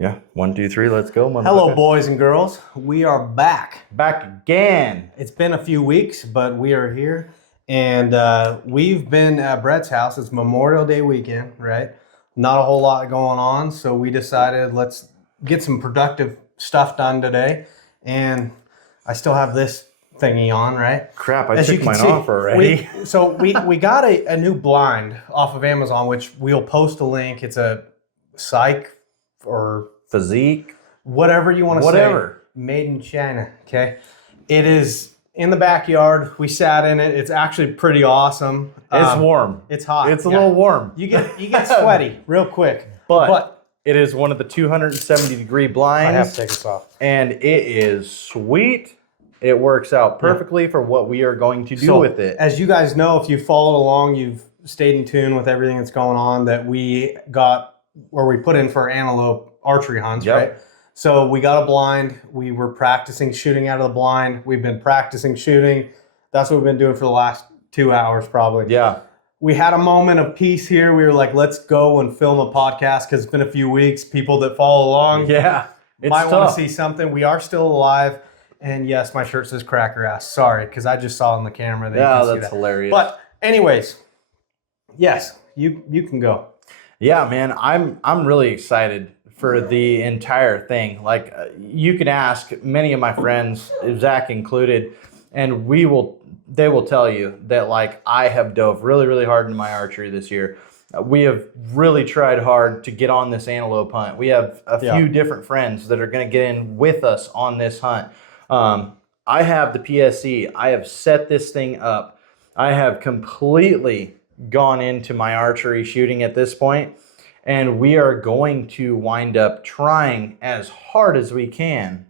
Yeah, 1, 2, 3, let's go, motherfucker. Hello, boys and girls. We are back. Back again. It's been a few weeks, but we are here. And we've been at Brett's house. It's Memorial Day weekend, right? Not a whole lot going on. So we decided let's get some productive stuff done today. And I still have this thingy on, right? Crap, I took mine off already. We got a new blind off of Amazon, which we'll post a link. It's a psych or physique, whatever you want to say. Made in China, okay? It is in the backyard. We sat in it. It's actually pretty awesome. It's warm. It's hot. It's a little warm. You get sweaty real quick. But it is one of the 270-degree blinds. I have to take this off. And it is sweet. It works out perfectly for what we are going to do with it. As you guys know, if you followed along, you've stayed in tune with everything that's going on, that we got where we put in for Antelope archery hunts, right? So we got a blind. We were practicing shooting out of the blind. We've been practicing shooting. That's what we've been doing for the last 2 hours probably. Yeah. We had a moment of peace here. We were like, let's go and film a podcast because it's been a few weeks. People that follow along might want to see something. We are still alive. And yes, my shirt says cracker ass. Sorry, because I just saw on the camera. That's hilarious. But anyways, yes, you can go. Yeah, man, I'm really excited for the entire thing. Like, you can ask many of my friends, Zach included, and they will tell you that, like, I have dove really, really hard into my archery this year. We have really tried hard to get on this antelope hunt. We have a few different friends that are going to get in with us on this hunt. I have the PSE. I have set this thing up. I have completely gone into my archery shooting at this point, and we are going to wind up trying as hard as we can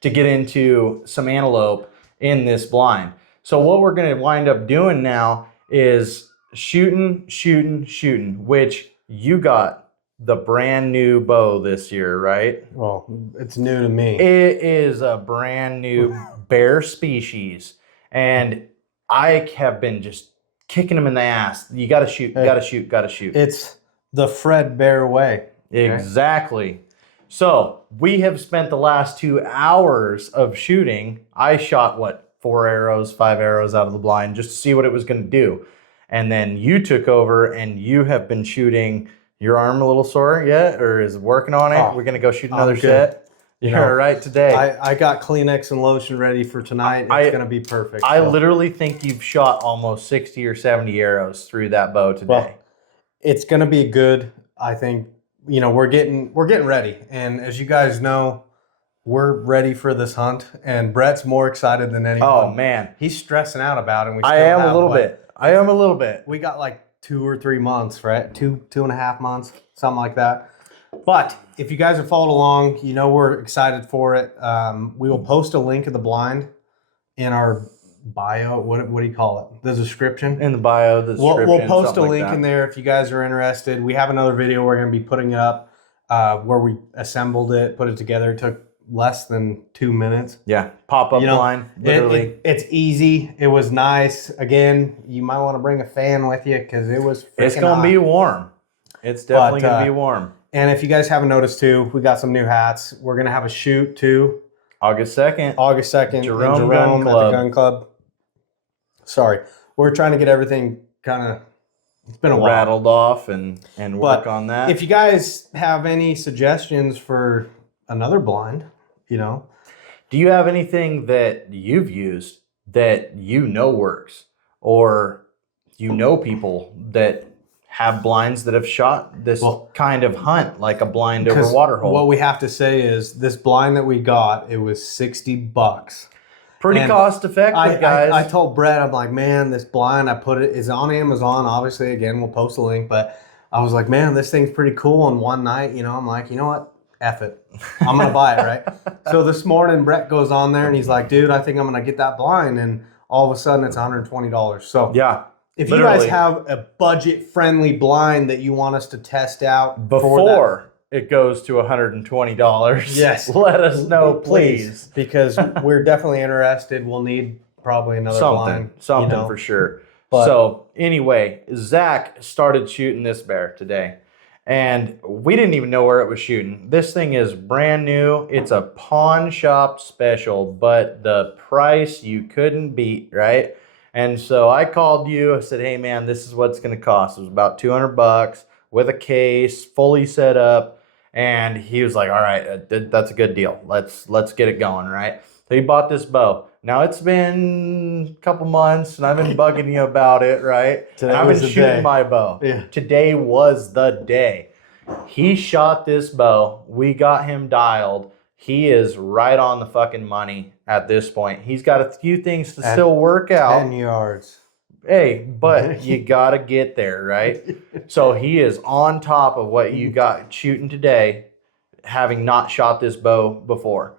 to get into some antelope in this blind. So what we're going to wind up doing now is shooting, which you got the brand new bow this year, right? Well, it's new to me. It is a brand new bear species, and I have been just kicking him in the ass. You got to shoot, got to shoot. It's the Fred Bear way. Exactly. So we have spent the last 2 hours of shooting. I shot, 4 arrows, 5 arrows out of the blind just to see what it was going to do. And then you took over and you have been shooting. Your arm a little sore yet, or is it working on it? We're going to go shoot another set. You're all right today. I got Kleenex and lotion ready for tonight. It's going to be perfect. I literally think you've shot almost 60 or 70 arrows through that bow today. Well, it's going to be good. I think, we're getting ready. And as you guys know, we're ready for this hunt. And Brett's more excited than anyone. Oh, man. He's stressing out about it. And I am a little bit. We got like 2 or 3 months, right? 2.5 months, something like that. But if you guys have followed along, we're excited for it. We will post a link of the blind in our bio. What do you call it? The description? In the bio, the description. We'll post a link in there if you guys are interested. We have another video we're going to be putting up where we assembled it, put it together. It took less than 2 minutes. Yeah, pop-up blind, literally. It's easy. It was nice. Again, you might want to bring a fan with you because it was freaking It's going to be warm. It's definitely going to be warm. And if you guys haven't noticed too, we got some new hats. We're going to have a shoot too. August 2nd. Jerome Gun Club. At the Gun Club. Sorry. We're trying to get everything kind of, it's been a while. Rattled off and work on that. If you guys have any suggestions for another blind, Do you have anything that you've used that works? Or people that have blinds that have shot this kind of hunt, like a blind over water hole? What we have to say is this blind that we got, it was $60. Pretty cost effective, guys. I told Brett, I'm like, man, this blind, it's on Amazon. Obviously, again, we'll post a link, but I was like, man, this thing's pretty cool. And one night, I'm like, you know what? F it. I'm going to buy it, right? So this morning, Brett goes on there and he's like, dude, I think I'm going to get that blind. And all of a sudden, it's $120. So Yeah. if Literally. you guys have a budget-friendly blind that you want us to test out before it goes to $120, yes, let us know, please. Because we're definitely interested. We'll need probably another blind. Something for sure. But, so anyway, Zach started shooting this bear today. And we didn't even know where it was shooting. This thing is brand new. It's a pawn shop special, but the price you couldn't beat, right? And so I called you. I said, hey, man, this is what it's going to cost. It was about $200 with a case, fully set up. And he was like, all right, that's a good deal. Let's get it going, right? So he bought this bow. Now, it's been a couple months, and I've been bugging you about it, right? Today and I've been shooting my bow. Yeah. Today was the day. He shot this bow. We got him dialed. He is right on the fucking money at this point. He's got a few things to still work out. 10 yards. Hey, but you got to get there, right? So he is on top of what you got shooting today, having not shot this bow before.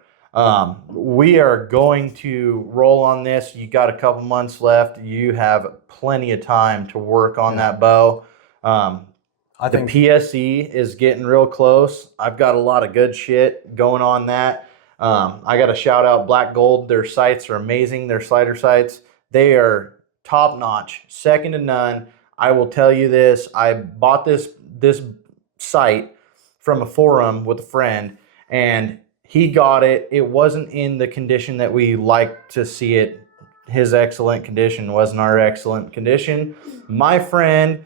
We are going to roll on this. You got a couple months left. You have plenty of time to work on that bow. I think the PSE is getting real close. I've got a lot of good shit going on that. I got to shout out Black Gold. Their sights are amazing. Their slider sights, they are top notch, second to none. I will tell you this. I bought this sight from a forum with a friend, and he got it. It wasn't in the condition that we like to see it. His excellent condition wasn't our excellent condition. My friend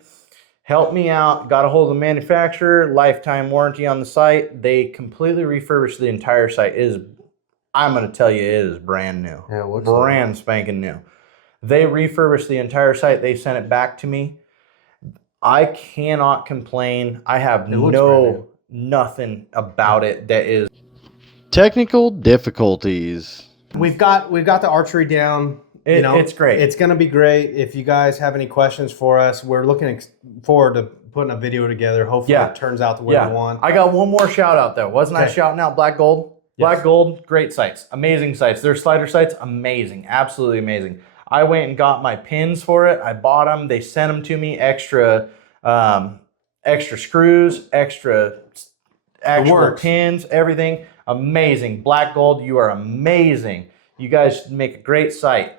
helped me out, got a hold of the manufacturer, lifetime warranty on the sight. They completely refurbished the entire sight. I'm going to tell you, it is brand new. Yeah, it looks brand spanking new. They refurbished the entire site. They sent it back to me. I cannot complain. I have nothing about it that is technical difficulties. We've got the archery down. It's great. It's going to be great. If you guys have any questions for us, we're looking forward to putting a video together. Hopefully it turns out the way we want. I got one more shout out though. Wasn't I shouting out Black Gold? Black Gold, great sights. Amazing sights. Their slider sights, amazing. Absolutely amazing. I went and got my pins for it. I bought them. They sent them to me. Extra screws, extra actual pins, everything. Amazing. Black Gold, you are amazing. You guys make a great sight.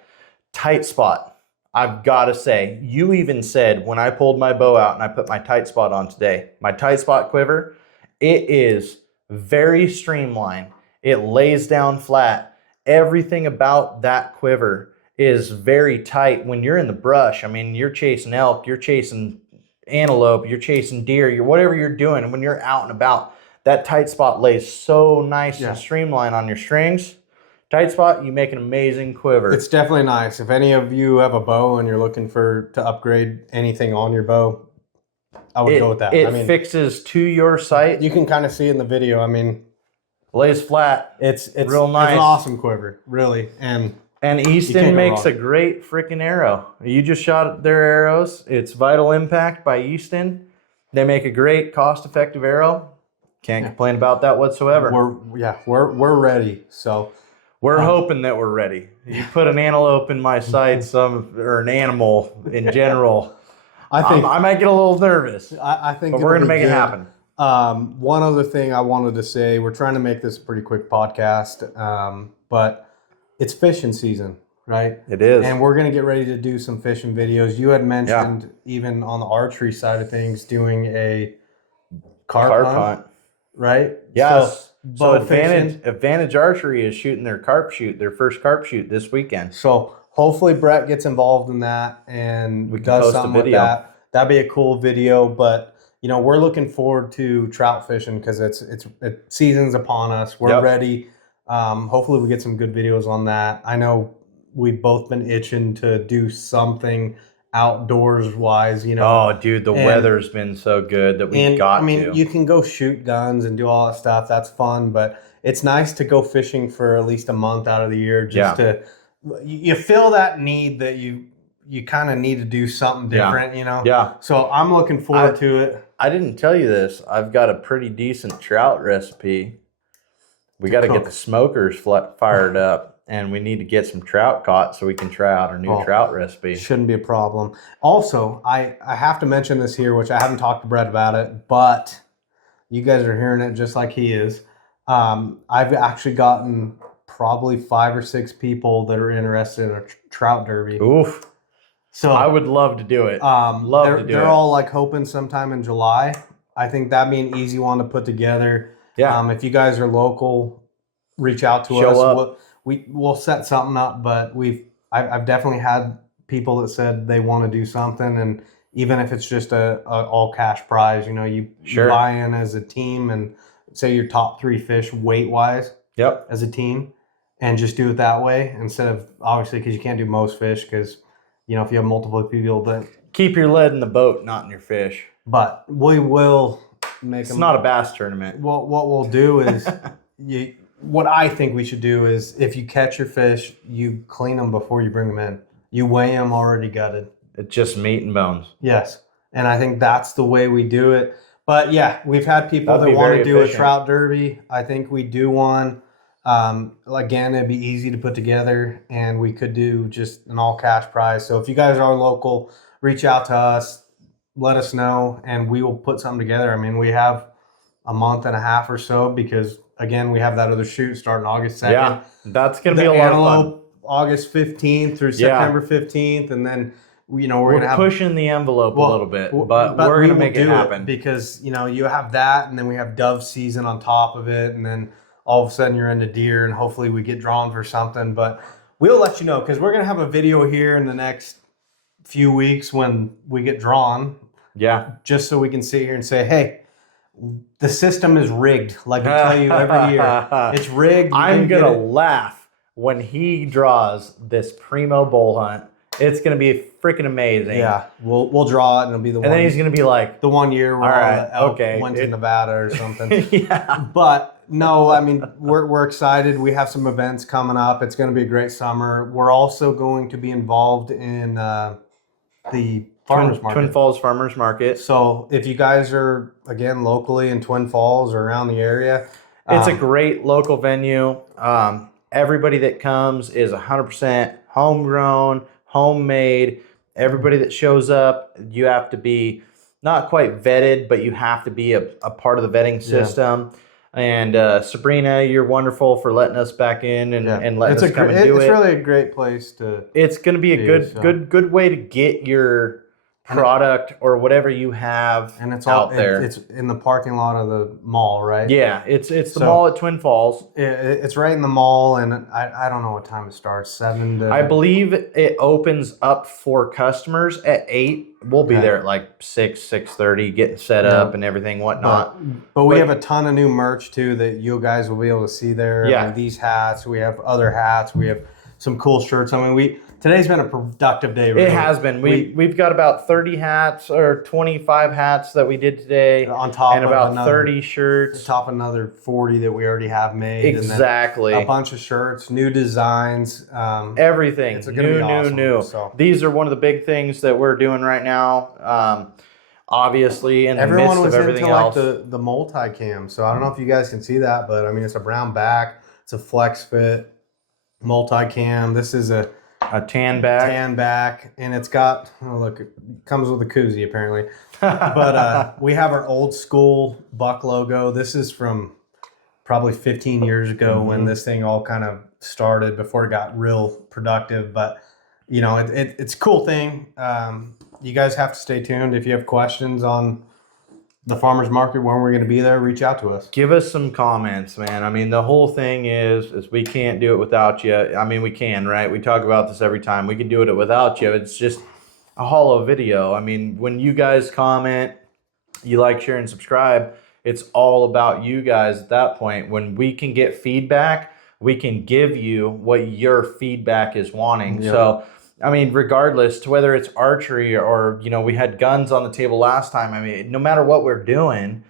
Tight spot. I've got to say, you even said when I pulled my bow out and I put my tight spot on today, my tight spot quiver, it is very streamlined. It lays down flat. Everything about that quiver is very tight when you're in the brush. I mean, you're chasing elk, you're chasing antelope, you're chasing deer, whatever you're doing. And when you're out and about, that tight spot lays so nice and streamlined on your strings. Tight spot, you make an amazing quiver. It's definitely nice. If any of you have a bow and you're looking to upgrade anything on your bow, I would go with that. It fixes to your sight. You can kind of see in the video. I mean, lays flat. It's real nice. It's an awesome quiver, really. And Easton makes a great freaking arrow. You just shot their arrows. It's Vital Impact by Easton. They make a great cost-effective arrow. Can't complain about that whatsoever. We're ready. So we're hoping that we're ready. You put an antelope in my sights, or an animal in general. I think I might get a little nervous. I think, but we're gonna make it happen. One other thing I wanted to say: we're trying to make this a pretty quick podcast, but it's fishing season, right? It is. And we're going to get ready to do some fishing videos. You had mentioned even on the archery side of things, doing a carp hunt, right? Yes. So Advantage Archery is shooting their first carp shoot this weekend. So hopefully Brett gets involved in that and we does something with that. That'd be a cool video, but we're looking forward to trout fishing because it's season's upon us. We're ready. Hopefully we get some good videos on that. I know we've both been itching to do something outdoors wise, Oh, dude, the weather's been so good that we've got to. You can go shoot guns and do all that stuff. That's fun, but it's nice to go fishing for at least a month out of the year just to you feel that need that you kind of need to do something different, Yeah. So I'm looking forward to it. I didn't tell you this. I've got a pretty decent trout recipe. We got to get the smokers fired up, and we need to get some trout caught so we can try out our new trout recipe. Shouldn't be a problem. Also, I have to mention this here, which I haven't talked to Brett about it, but you guys are hearing it just like he is. I've actually gotten probably 5 or 6 people that are interested in a trout derby. Oof. So I would love to do it. They're all like hoping sometime in July. I think that'd be an easy one to put together. Yeah. If you guys are local, reach out to us. Up. We'll set something up, but I've definitely had people that said they want to do something, and even if it's just a all cash prize, you buy in as a team and say your top 3 fish weight wise. Yep. As a team, and just do it that way instead of, obviously, because you can't do most fish because if you have multiple people that keep your lead in the boat, not in your fish. But we will make it's not a bass tournament. What we'll do is what I think we should do is, if you catch your fish, you clean them before you bring them in. You weigh them already gutted. It's just meat and bones. Yes, and I think that's the way we do it. But yeah, we've had people that want to do a trout derby. I think we do one. Again, it'd be easy to put together, and we could do just an all cash prize. So if you guys are local, reach out to us, let us know, and we will put something together. I mean, we have a month and a half or so, because again, we have that other shoot starting August 2nd. Yeah, that's going to be a lot of fun. August 15th through September 15th, and then we're gonna pushing the envelope a little bit, but we're gonna make it happen, because you have that, and then we have dove season on top of it, and then all of a sudden you're into deer, and hopefully we get drawn for something. But we'll let you know, because we're gonna have a video here in the next few weeks when we get drawn. Yeah, just so we can sit here and say, hey, the system is rigged, like we tell you every year. It's rigged. I'm gonna laugh when he draws this primo bull hunt. It's gonna be freaking amazing. Yeah, we'll draw it, and it'll be the one. And then he's gonna be like, the one year where all the elk went to Nevada or something. Yeah. But no, I mean, we're excited. We have some events coming up. It's gonna be a great summer. We're also going to be involved in the farmers market. Twin Falls Farmers Market. So if you guys are, again, locally in Twin Falls or around the area, it's a great local venue. Everybody that comes is 100% homegrown, homemade. Everybody that shows up, you have to be not quite vetted, but you have to be a part of the vetting system. Yeah. And Sabrina, you're wonderful for letting us back in and letting us come and do it. It's really a great place to. It's going to be a good way to get your product or whatever you have, and it's out there. It's in the parking lot of the mall, right? Yeah, it's the mall at Twin Falls. It's right in the mall, and I don't know what time it starts. 7 to. I believe it opens up for customers at 8. We'll be there at like 6:30, getting set up and everything, whatnot. But we have a ton of new merch too that you guys will be able to see there. Yeah, I mean, these hats. We have other hats. We have some cool shirts. I mean, today's been a productive day. Really. It has been. We've got about 30 hats or 25 hats that we did today, on top and of about 30 shirts. On top of another 40 that we already have made. Exactly. And then a bunch of shirts, new designs. Everything. It's gonna be awesome, new. So. These are one of the big things that we're doing right now. Obviously, in the midst of everything else. Everyone was into the multi-cam. So I don't know if you guys can see that, but I mean, it's a brown back. It's a flex fit multi-cam. This is a tan back. Tan back, and it's got, look, it comes with a koozie apparently. But we have our old school buck logo. This is from probably 15 years ago when this thing all kind of started, before it got real productive. But it's a cool thing. You guys have to stay tuned. If you have questions on the farmers market, when we're going to be there, reach out to us. Give us some comments, man. I mean, the whole thing is we can't do it without you. I mean, we can, right? We talk about this every time. We can do it without you. It's just a hollow video. I mean, when you guys comment, you like, share, and subscribe, it's all about you guys at that point. When we can get feedback, we can give you what your feedback is wanting. Yep. So, I mean, regardless to whether it's archery or, we had guns on the table last time. I mean, no matter what we're doing,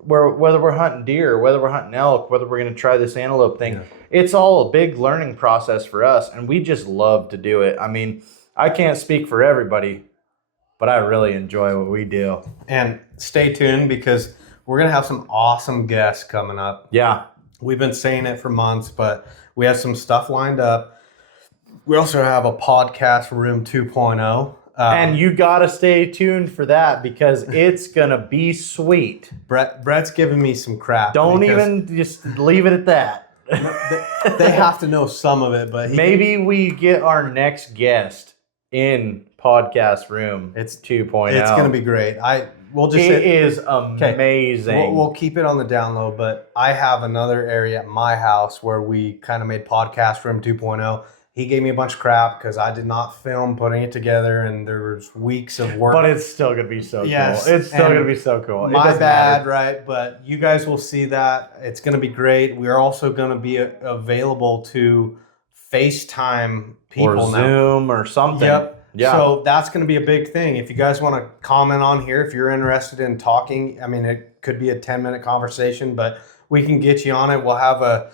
whether we're hunting deer, whether we're hunting elk, whether we're going to try this antelope thing, it's all a big learning process for us. And we just love to do it. I mean, I can't speak for everybody, but I really enjoy what we do. And stay tuned because we're going to have some awesome guests coming up. Yeah. We've been saying it for months, but we have some stuff lined up. We also have a podcast room 2.0. And you got to stay tuned for that because it's going to be sweet. Brett's giving me some crap. Don't even just leave it at that. They have to know some of it, but maybe we get our next guest in podcast room. It's 2.0. It's going to be great. It is amazing. We'll keep it on the down low, but I have another area at my house where we kind of made podcast room 2.0. He gave me a bunch of crap because I did not film putting it together, and there was weeks of work. But it's still going to be so cool. It's still going to be so cool. My bad, right? But you guys will see that. It's going to be great. We are also going to be available to FaceTime people or Zoom or something. Yep. Yeah. So that's going to be a big thing. If you guys want to comment on here, if you're interested in talking, I mean, it could be a 10-minute conversation, but we can get you on it. We'll have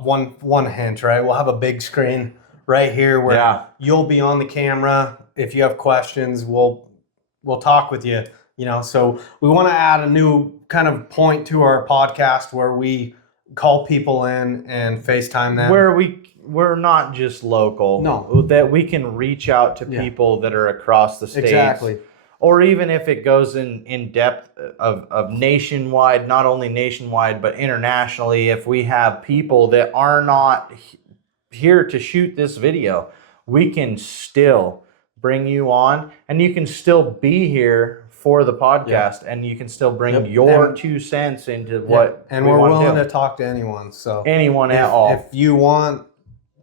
one hint, right? We'll have a big screen right here where you'll be on the camera. If you have questions, we'll talk with you. So we want to add a new kind of point to our podcast where we call people in and FaceTime them. Where we're not just local. No. That we can reach out to people that are across the states. Exactly. Or even if it goes in depth of nationwide, not only nationwide, but internationally, if we have people that are not here to shoot this video, we can still bring you on and you can still be here for the podcast and you can still bring your 2 cents into what and we're willing to talk to anyone. So anyone at all. If you want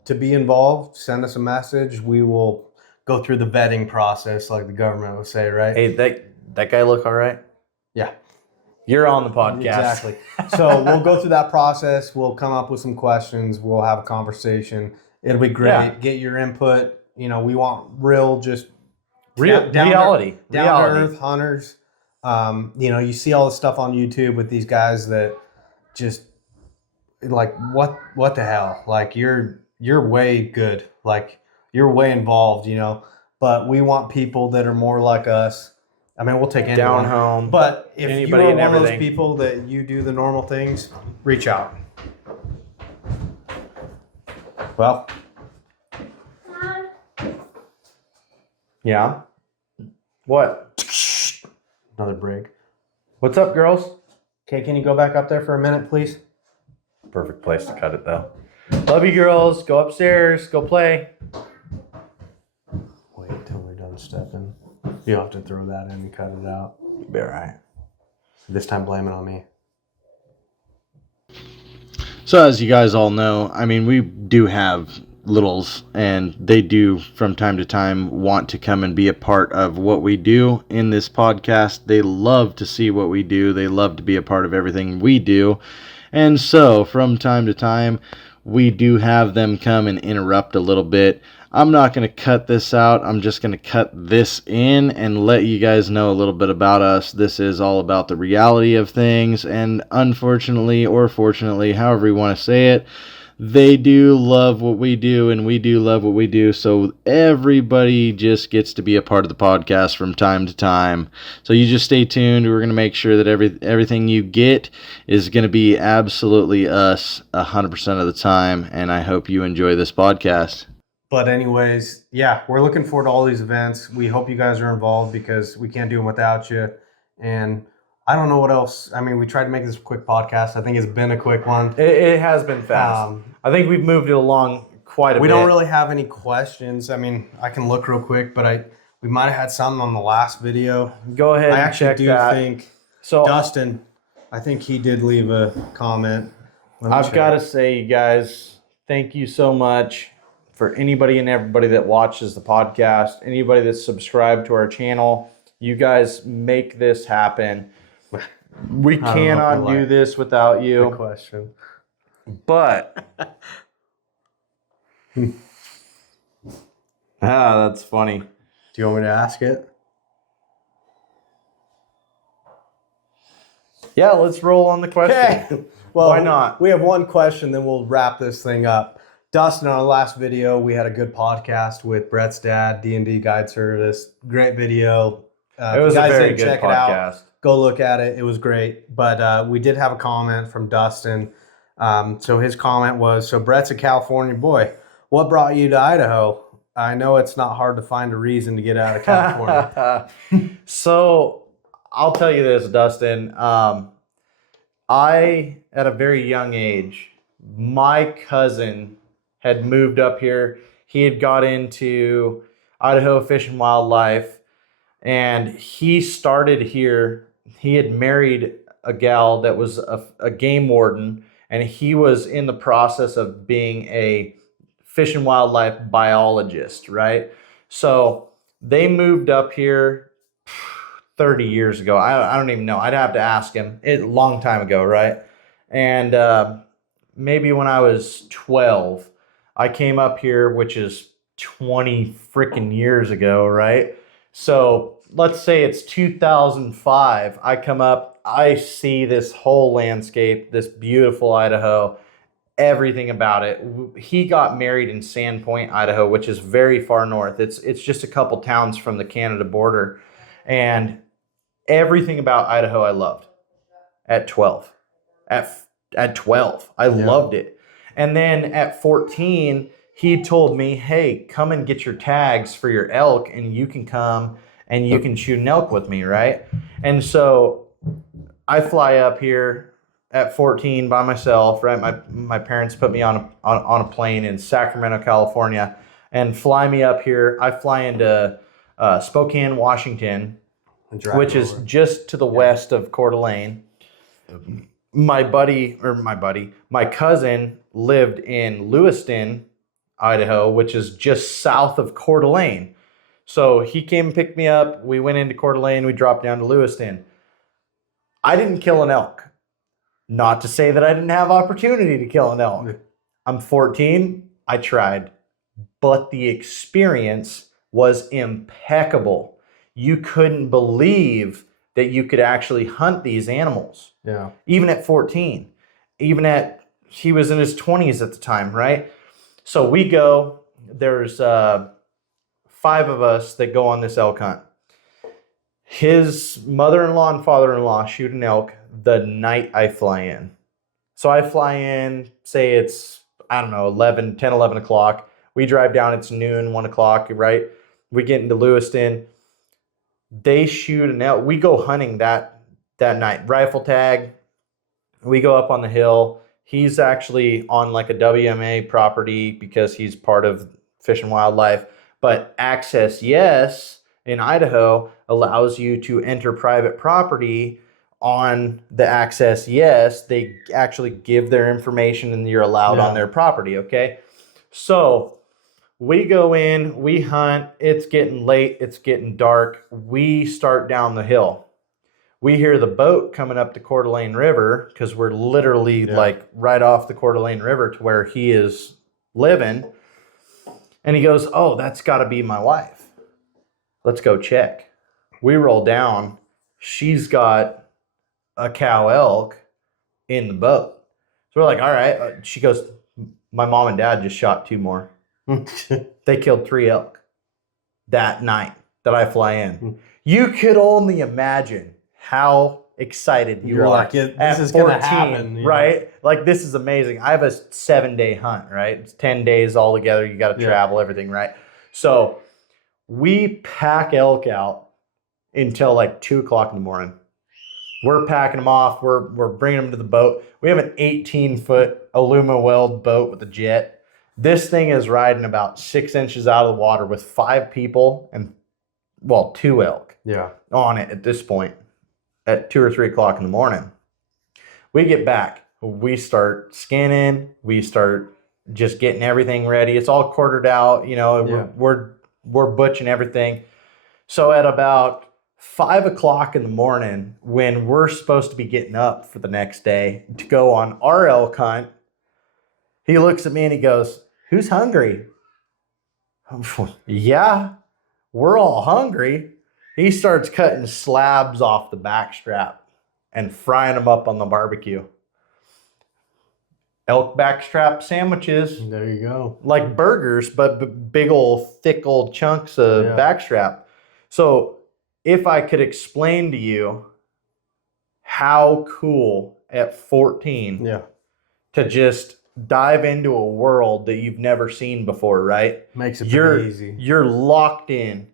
to be involved, send us a message. We will go through the vetting process like the government would say, right? Hey, that guy look all right? Yeah. You're on the podcast. Exactly. So we'll go through that process. We'll come up with some questions. We'll have a conversation. It'll be great. Yeah. Get your input. We want reality. Down to earth hunters. You see all the stuff on YouTube with these guys that just like, what the hell? Like you're way good. Like you're way involved, but we want people that are more like us. I mean, we'll take anyone. Down home. But if you are one of those people that you do the normal things, reach out. Well. Yeah? What? Another break. What's up, girls? Okay, can you go back up there for a minute, please? Perfect place to cut it, though. Love you, girls. Go upstairs. Go play. Wait until we're done stepping. You have to throw that in and cut it out. You'll be all right. This time, blame it on me. So as you guys all know, I mean, we do have littles, and they do from time to time want to come and be a part of what we do in this podcast. They love to see what we do. They love to be a part of everything we do. And so from time to time, we do have them come and interrupt a little bit. I'm not going to cut this out. I'm just going to cut this in and let you guys know a little bit about us. This is all about the reality of things, and unfortunately or fortunately, however you want to say it, they do love what we do, and we do love what we do, so everybody just gets to be a part of the podcast from time to time. So you just stay tuned. We're going to make sure that everything you get is going to be absolutely us 100% of the time, and I hope you enjoy this podcast. But anyways, we're looking forward to all these events. We hope you guys are involved because we can't do them without you. And I don't know what else. I mean, we tried to make this a quick podcast. I think it's been a quick one. It has been fast. I think we've moved it along quite a bit. We don't really have any questions. I mean, I can look real quick, but we might have had something on the last video. Go ahead. I actually check do that. think Dustin, I think he did leave a comment. I've got to say, you guys, thank you so much for anybody and everybody that watches the podcast, anybody that's subscribed to our channel. You guys make this happen. We cannot do this without you. Good question. But that's funny. Do you want me to ask it? Yeah, let's roll on the question. Okay. Well, why not? We have one question, then we'll wrap this thing up. Dustin, on our last video, we had a good podcast with Brett's dad, D&D Guide Service. Great video. It If was you a guys very didn't good check it out, podcast. go look at it. It was great. But we did have a comment from Dustin. So his comment was, so Brett's a California boy. What brought you to Idaho? I know it's not hard to find a reason to get out of California. So I'll tell you this, Dustin. I, at a very young age, my cousin had moved up here. He had got into Idaho Fish and Wildlife, and he started here. He had married a gal that was a game warden, and he was in the process of being a fish and wildlife biologist, right? So they moved up here 30 years ago. I don't even know. I'd have to ask him. A long time ago, right? And maybe when I was 12, I came up here, which is 20 freaking years ago, right? So let's say it's 2005. I come up, I see this whole landscape, this beautiful Idaho, everything about it. He got married in Sandpoint, Idaho, which is very far north. It's just a couple towns from the Canada border. And everything about Idaho I loved at 12. At 12, I loved it. And then at 14, he told me, hey, come and get your tags for your elk and you can come and you can shoot an elk with me, right? And so I fly up here at 14 by myself, right? My parents put me on a plane in Sacramento, California, and fly me up here. I fly into Spokane, Washington, which is just to the west of Coeur d'Alene. My cousin lived in Lewiston, Idaho, which is just south of Coeur d'Alene. So he came and picked me up. We went into Coeur d'Alene. We dropped down to Lewiston. I didn't kill an elk. Not to say that I didn't have opportunity to kill an elk. I'm 14. I tried. But the experience was impeccable. You couldn't believe that you could actually hunt these animals. Yeah. Even at 14. He was in his 20s at the time, right? So we go, there's 5 of us that go on this elk hunt. His mother-in-law and father-in-law shoot an elk the night I fly in. So I fly in, say it's, 10, 11 o'clock. We drive down, it's noon, 1 o'clock, right? We get into Lewiston. They shoot an elk. We go hunting that night. Rifle tag. We go up on the hill. He's actually on like a WMA property because he's part of Fish and Wildlife. But access, yes, in Idaho allows you to enter private property on the access, yes. They actually give their information and you're allowed on their property, okay? So we go in, we hunt, it's getting late, it's getting dark. We start down the hill. We hear the boat coming up the Coeur d'Alene River because we're literally like right off the Coeur d'Alene River to where he is living. And he goes, oh, that's got to be my wife. Let's go check. We roll down. She's got a cow elk in the boat. So we're like, all right. She goes, my mom and dad just shot 2 more. They killed 3 elk that night that I fly in. You could only imagine how excited you You're are. like, this is going to happen. Right? Like, this is amazing. I have a 7-day hunt, right? It's 10 days all together. You got to travel, everything, right? So we pack elk out until like 2 o'clock in the morning. We're packing them off. We're bringing them to the boat. We have an 18-foot aluminum weld boat with a jet. This thing is riding about 6 inches out of the water with 5 people and, 2 elk on it at this point at 2 or 3 o'clock in the morning. We get back. We start scanning. We start just getting everything ready. It's all quartered out. We're butching everything. So at about 5 o'clock in the morning, when we're supposed to be getting up for the next day to go on our elk hunt, he looks at me and he goes, who's hungry? Yeah, we're all hungry. He starts cutting slabs off the backstrap and frying them up on the barbecue. Elk backstrap sandwiches. There you go. Like burgers, but big old, thick old chunks of backstrap. So if I could explain to you how cool at 14 Yeah. to just dive into a world that you've never seen before, right? Makes it You're pretty easy. you're locked in.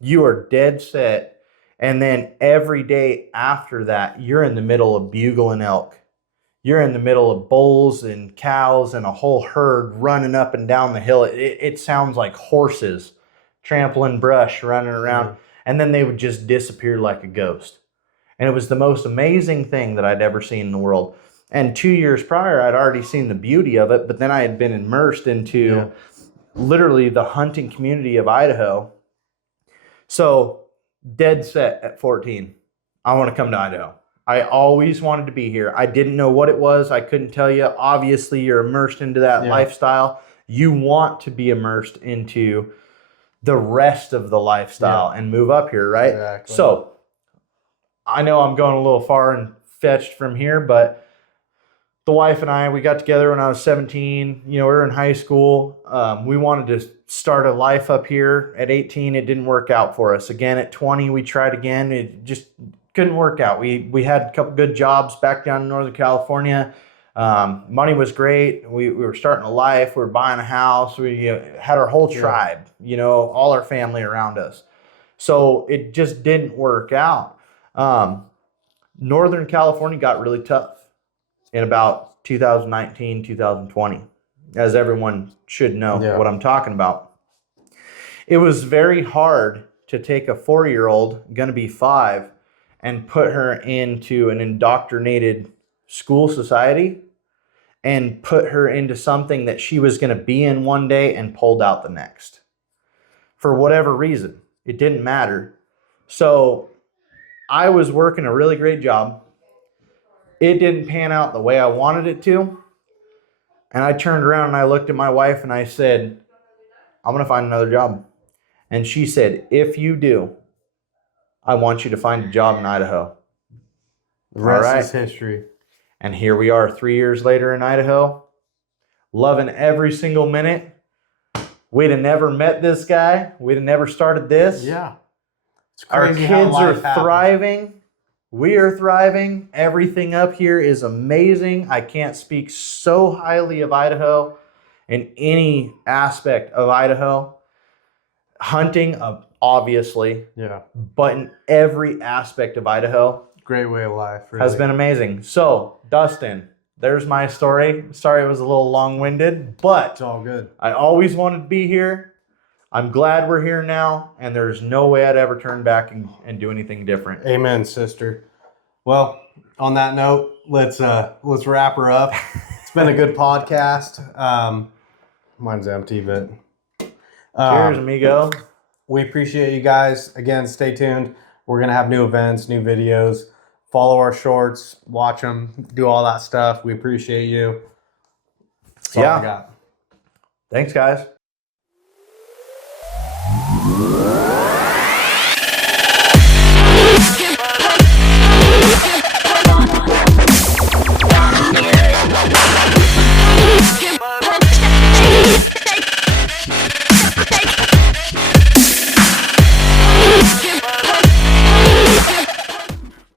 You are dead set. And then every day after that, you're in the middle of bugling elk. You're in the middle of bulls and cows and a whole herd running up and down the hill. It sounds like horses trampling brush, running around. Yeah. And then they would just disappear like a ghost. And it was the most amazing thing that I'd ever seen in the world. And 2 years prior, I'd already seen the beauty of it, but then I had been immersed into literally the hunting community of Idaho. So, dead set at 14, I want to come to Idaho. I always wanted to be here. I didn't know what it was. I couldn't tell you. Obviously, you're immersed into that lifestyle. You want to be immersed into the rest of the lifestyle and move up here, right? Exactly. So, I know I'm going a little far and fetched from here, but the wife and I, we got together when I was 17. You know, we were in high school. We wanted to start a life up here. At 18, it didn't work out for us. Again, at 20, we tried again. It just couldn't work out. We had a couple good jobs back down in Northern California. Money was great. We were starting a life. We were buying a house. We had our whole tribe, you know, all our family around us. So it just didn't work out. Northern California got really tough in about 2019, 2020, as everyone should know what I'm talking about. It was very hard to take a 4-year-old, going to be 5, and put her into an indoctrinated school society and put her into something that she was going to be in one day and pulled out the next. For whatever reason, it didn't matter. So I was working a really great job. It didn't pan out the way I wanted it to. And I turned around and I looked at my wife and I said, I'm going to find another job. And she said, if you do, I want you to find a job in Idaho. The rest is history. And here we are 3 years later in Idaho, loving every single minute. We'd have never met this guy. We'd have never started this. Yeah. It's Our crazy how kids are life happens. thriving. We are thriving. Everything up here is amazing. I can't speak so highly of Idaho in any aspect of Idaho. Hunting, obviously. Yeah. But in every aspect of Idaho. Great way of life. Really. Has been amazing. So, Dustin, there's my story. Sorry it was a little long-winded, but It's all good. I always wanted to be here. I'm glad we're here now, and there's no way I'd ever turn back and do anything different. Amen, sister. Well, on that note, let's wrap her up. It's been a good podcast. Mine's empty, but Cheers, amigo. we appreciate you guys. Again, stay tuned. We're gonna have new events, new videos. Follow our shorts, watch them, do all that stuff. We appreciate you. That's all I got. Thanks, guys.